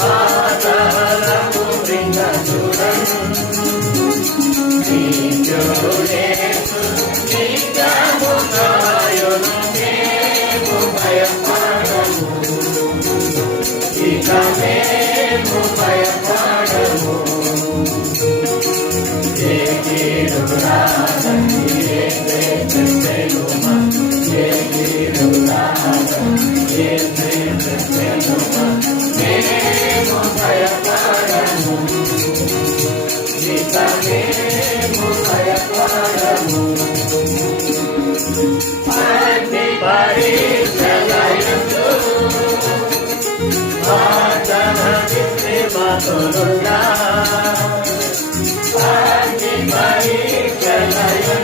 పాతాళము క్రిందచుడను నీచుడేసు నిత్యము కాయును మేము భయపడము ఇక మేము భయపడము ఏ కీడు రాదని ఏ తెలుమా ఏ కీడు రాదని ఏ తెలుమా మేము భయపడము ఇక మేము భయపడము అగ్ని పరీక్షలయందు వాదన విప్రమతులుగా అగ్ని పరీక్షలయందు